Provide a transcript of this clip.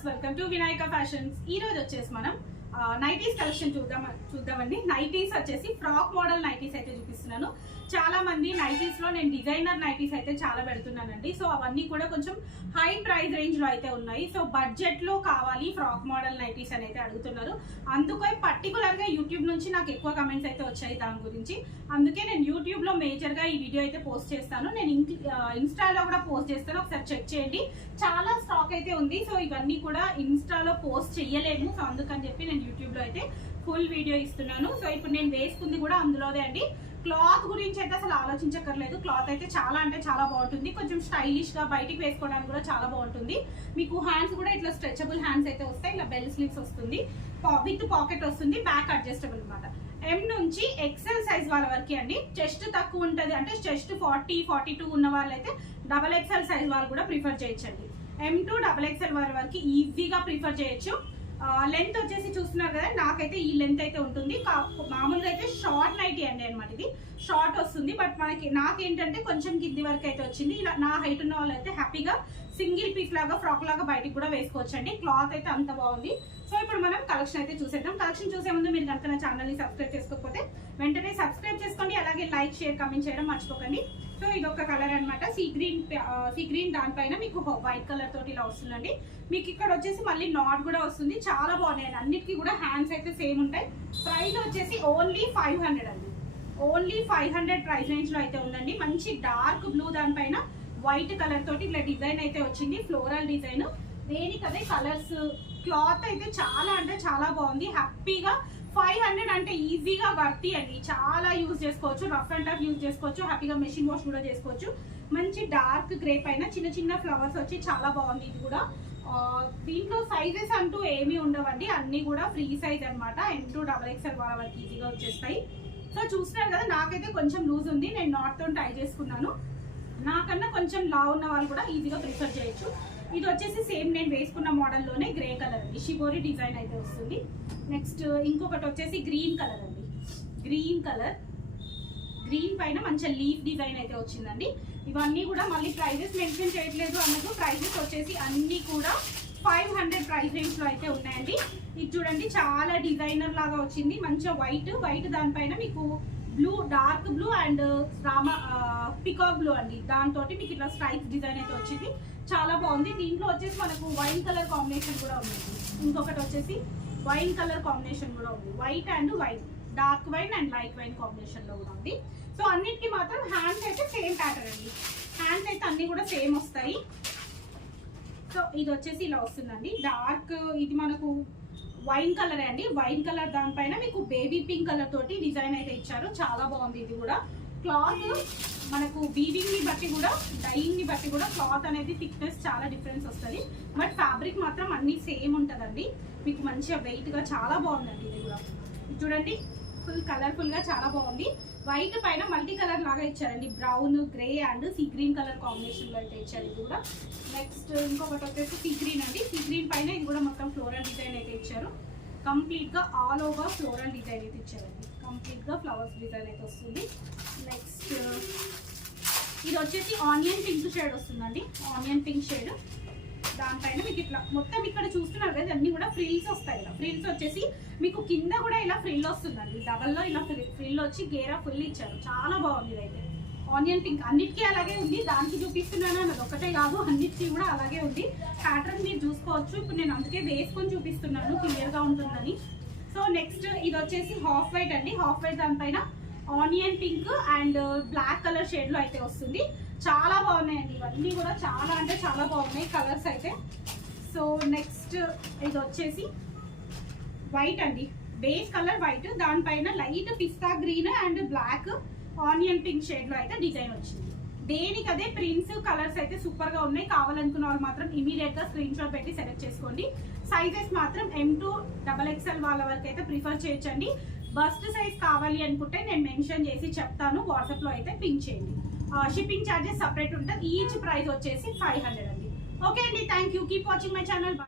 Viewers welcome to Vinayaka fashions. ఈ రోజు వచ్చేసి మనం నైటీస్ కలెక్షన్ చూద్దాం చూద్దామండి. నైటీస్ వచ్చేసి ఫ్రాక్ మోడల్ నైటీస్ అయితే చూపిస్తున్నాను. చాలా మంది నైటీస్లో నేను డిజైనర్ నైటీస్ అయితే చాలా పెడుతున్నానండి. సో అవన్నీ కూడా కొంచెం హై ప్రైస్ రేంజ్లో అయితే ఉన్నాయి. సో బడ్జెట్లో కావాలి ఫ్రాక్ మోడల్ నైటీస్ అని అయితే అడుగుతున్నారు. అందుకే పర్టికులర్గా యూట్యూబ్ నుంచి నాకు ఎక్కువ కమెంట్స్ అయితే వచ్చాయి దాని గురించి. అందుకే నేను యూట్యూబ్లో మేజర్గా ఈ వీడియో అయితే పోస్ట్ చేస్తాను. నేను ఇన్స్టాలో కూడా పోస్ట్ చేస్తాను. ఒకసారి చెక్ చేయండి. చాలా స్టాక్ అయితే ఉంది. సో ఇవన్నీ కూడా ఇన్స్టాలో పోస్ట్ చేయలేము సో అందుకని చెప్పి నేను యూట్యూబ్ యూట్యూబ్లో అయితే ఫుల్ వీడియో ఇస్తున్నాను. సో ఇప్పుడు నేను వేసుకుంది కూడా అందులోదే అండి. క్లాత్ గురించి అయితే అసలు ఆలోచించక్కర్లేదు. క్లాత్ అయితే చాలా అంటే చాలా బాగుంటుంది. కొంచెం స్టైలిష్గా బయటికి వేసుకోవడానికి కూడా చాలా బాగుంటుంది. మీకు హ్యాండ్స్ కూడా ఇట్లా స్ట్రెచబుల్ హ్యాండ్స్ అయితే వస్తాయి. ఇట్లా బెల్ స్లీవ్స్ వస్తుంది. విత్ పాకెట్ వస్తుంది. బ్యాక్ అడ్జస్టబుల్ అనమాట ఎం నుంచి ఎక్సెల్ సైజ్ వాళ్ళ వరకు అండి. చెస్ట్ తక్కువ ఉంటుంది అంటే చెస్ట్ ఫార్టీ ఫార్టీ టూ ఉన్న వాళ్ళైతే డబల్ ఎక్సెల్ సైజ్ వాళ్ళు కూడా ప్రిఫర్ చేయొచ్చండి. ఎం టు డబల్ ఎక్సెల్ వాళ్ళ వరకు ఈజీగా ప్రిఫర్ చేయొచ్చు. లెంత్ వచ్చేసి చూస్తున్నారు కదా నాకైతే ఈ లెంత్ అయితే ఉంటుంది. కా- మామూలుగా అయితే షార్ట్ నైటీ అండి అనమాట ఇది. షార్ట్ వస్తుంది బట్ మనకి నాకేంటంటే కొంచెం కింది వరకు అయితే వచ్చింది. ఇలా నా హైట్ ఉన్న వాళ్ళు అయితే హ్యాపీగా సింగిల్ పీస్ లాగా ఫ్రాక్ లాగా బయటికి కూడా వేసుకోవచ్చు అండి క్లాత్ అయితే అంత బాగుంది. సో ఇప్పుడు మనం కలెక్షన్ అయితే చూసేద్దాం. కలెక్షన్ చూసే ముందు మీరు కనుక నా ఛానల్ని సబ్స్క్రైబ్ చేసుకోకపోతే వెంటనే సబ్స్క్రైబ్ చేసుకోండి. అలాగే లైక్ షేర్ కామెంట్ చేయడం మర్చిపోకండి. సో ఇది ఒక కలర్ అనమాట సీ గ్రీన్ సీ గ్రీన్ దానిపైన మీకు వైట్ కలర్ తోటి ఇలా వస్తుందండి. మీకు ఇక్కడ వచ్చేసి మళ్ళీ నాట్ కూడా వస్తుంది. చాలా బాగున్నాయి అన్నిటికీ కూడా హ్యాండ్స్ అయితే సేమ్ ఉంటాయి. ప్రైస్ వచ్చేసి ఓన్లీ ఫైవ్ హండ్రెడ్ అండి. ఓన్లీ ఫైవ్ హండ్రెడ్ ప్రైస్ రేంజ్లో అయితే ఉందండి. మంచి డార్క్ బ్లూ దానిపైన వైట్ కలర్ తోటి ఇట్లా డిజైన్ అయితే వచ్చింది ఫ్లోరల్ డిజైన్. దేనికదే కలర్స్. క్లాత్ అయితే చాలా అంటే చాలా బాగుంది. హ్యాపీగా ఫైవ్ హండ్రెడ్ అంటే ఈజీగా వర్తి అండి చాలా యూజ్ చేసుకోవచ్చు రఫ్ అండ్ టఫ్ యూజ్ చేసుకోవచ్చు హ్యాపీగా మెషిన్ వాష్ కూడా చేసుకోవచ్చు. మంచి డార్క్ గ్రే పైన చిన్న చిన్న ఫ్లవర్స్ వచ్చి చాలా బాగుంది ఇది కూడా. దీంట్లో సైజెస్ అంటూ ఏమీ ఉండవండి. అన్నీ కూడా ఫ్రీ సైజ్ అనమాట ఎన్ టూ డబల్ ఎక్స్ఎల్ వాళ్ళ వరకు ఈజీగా వచ్చేస్తాయి. సో చూస్తున్నారు కదా నాకైతే కొంచెం లూజ్ ఉంది. నేను నాట్తో ట్రై చేసుకున్నాను. నాకన్నా కొంచెం లా ఉన్న వాళ్ళు కూడా ఈజీగా ప్రిఫర్ చేయొచ్చు. ఇది వచ్చేసి సేమ్ నేను వేసుకున్న మోడల్లోనే గ్రే కలర్ అండి. షిబోరి డిజైన్ అయితే వస్తుంది. నెక్స్ట్ ఇంకొకటి వచ్చేసి గ్రీన్ కలర్ అండి. గ్రీన్ కలర్ గ్రీన్ పైన మంచి లీఫ్ డిజైన్ అయితే వచ్చిందండి. ఇవన్నీ కూడా మళ్ళీ ప్రైజెస్ మెన్షన్ చేయట్లేదు అన్నట్టు ప్రైజెస్ వచ్చేసి అన్నీ కూడా ఫైవ్ హండ్రెడ్ ప్రైస్ రేంజ్లో అయితే ఉన్నాయండి. ఇది చూడండి చాలా డిజైనర్ లాగా వచ్చింది. మంచిగా వైట్ వైట్ దానిపైన మీకు బ్లూ డార్క్ బ్లూ అండ్ రామ పికాక్ బ్లూ అండి. దాంతో మీకు ఇట్లా స్ట్రైప్స్ డిజైన్ అయితే వచ్చింది. చాలా బాగుంది. దీంట్లో వచ్చేసి మనకు వైన్ కలర్ కాంబినేషన్ కూడా ఉంది. ఇంకొకటి వచ్చేసి వైన్ కలర్ కాంబినేషన్ కూడా ఉంది. White and white dark wine and light wine కాంబినేషన్లో కూడా ఉంది. సో అన్నిటికీ మాత్రం హ్యాండ్స్ అయితే సేమ్ ప్యాటర్న్ అండి. హ్యాండ్స్ అయితే అన్నీ కూడా సేమ్ వస్తాయి. సో ఇది వచ్చేసి ఇలా వస్తుందండి. డార్క్ ఇది మనకు వైన్ కలర్ అండి. వైన్ కలర్ దానిపైన మీకు బేబీ పింక్ కలర్ తోటి డిజైన్ అయితే ఇచ్చారు. చాలా బాగుంది ఇది కూడా. క్లాత్ మనకు వీవింగ్ని బట్టి కూడా డైయింగ్ని బట్టి కూడా క్లాత్ అనేది థిక్నెస్ చాలా డిఫరెన్స్ వస్తుంది. బట్ ఫ్యాబ్రిక్ మాత్రం అన్ని సేమ్ ఉంటుందండి. మీకు మంచిగా వెయిట్గా చాలా బాగుందండి ఇది కూడా. చూడండి. ఫుల్ కలర్ఫుల్గా చాలా బాగుంది. వైట్ పైన మల్టీ కలర్ లాగా ఇచ్చారండి. Brown grey and sea green colour కాంబినేషన్లో అయితే ఇచ్చారు ఇది కూడా. నెక్స్ట్ ఇంకొకటి వచ్చేసి సీ గ్రీన్ అండి. సీ గ్రీన్ పైన ఇది కూడా మొత్తం ఫ్లోరల్ డిజైన్ అయితే ఇచ్చారు. కంప్లీట్గా ఆల్ ఓవర్ ఫ్లోరల్ డిజైన్ అయితే ఇచ్చారండి. కంప్లీట్గా ఫ్లవర్స్ డిజైన్ అయితే వస్తుంది. నెక్స్ట్ ఇది వచ్చేసి ఆనియన్ పింక్ షేడ్ వస్తుందండి. ఆనియన్ పింక్ షేడ్ దానిపైన మీకు ఇట్లా మొత్తం ఇక్కడ చూస్తున్నారు కదా అన్ని కూడా ఫ్రిల్స్ వస్తాయి ఇలా ఫ్రిల్స్ వచ్చేసి మీకు కింద కూడా ఇలా ఫ్రిల్ వస్తుందండి. డబల్లో ఇలా ఫ్రిల్ వచ్చి గేరా ఫుల్ ఇచ్చారు. చాలా బాగుంది ఇదైతే. ఆనియన్ పింక్ అన్నిటికీ అలాగే ఉంది. దానికి చూపిస్తున్నాను అన్నది ఒకటే కాదు అన్నిటికీ కూడా అలాగే ఉంది. ప్యాటర్న్ మీరు చూసుకోవచ్చు. ఇప్పుడు నేను అందుకే వేసుకొని చూపిస్తున్నాను. క్లియర్గా ఉంటుందని. సో నెక్స్ట్ ఇది వచ్చేసి హాఫ్ వైట్ అండి. హాఫ్ వైట్ దానిపైన onion pink and black colour షేడ్లో అయితే వస్తుంది. చాలా బాగున్నాయండి. ఇవన్నీ కూడా చాలా అంటే చాలా బాగున్నాయి కలర్స్ అయితే. సో నెక్స్ట్ ఇది వచ్చేసి వైట్ అండి. Base colour white. దానిపైన light pista green and black onion pink షేడ్లో అయితే డిజైన్ వచ్చింది. దేనికి అదే ప్రింట్స్ కలర్స్ అయితే సూపర్గా ఉన్నాయి. కావాలనుకున్న వాళ్ళు మాత్రం ఇమీడియట్గా స్క్రీన్ షాట్ పెట్టి సెలెక్ట్ చేసుకోండి. సైజెస్ మాత్రం ఎం టూ డబల్ ఎక్స్ఎల్ వాళ్ళ వరకు అయితే ప్రిఫర్ చేయొచ్చండి. బస్ట్ సైజ్ కావాలి అనుకుంటే నేను మెన్షన్ చేసి చెప్తాను. వాట్సాప్లో అయితే పింక్ చేయండి. షిప్పింగ్ ఛార్జెస్ సపరేట్ ఉంటుంది ఈచ్ ప్రైస్ వచ్చేసి ఫైవ్ హండ్రెడ్ అండి. ఓకే అండి thank you keep watching my channel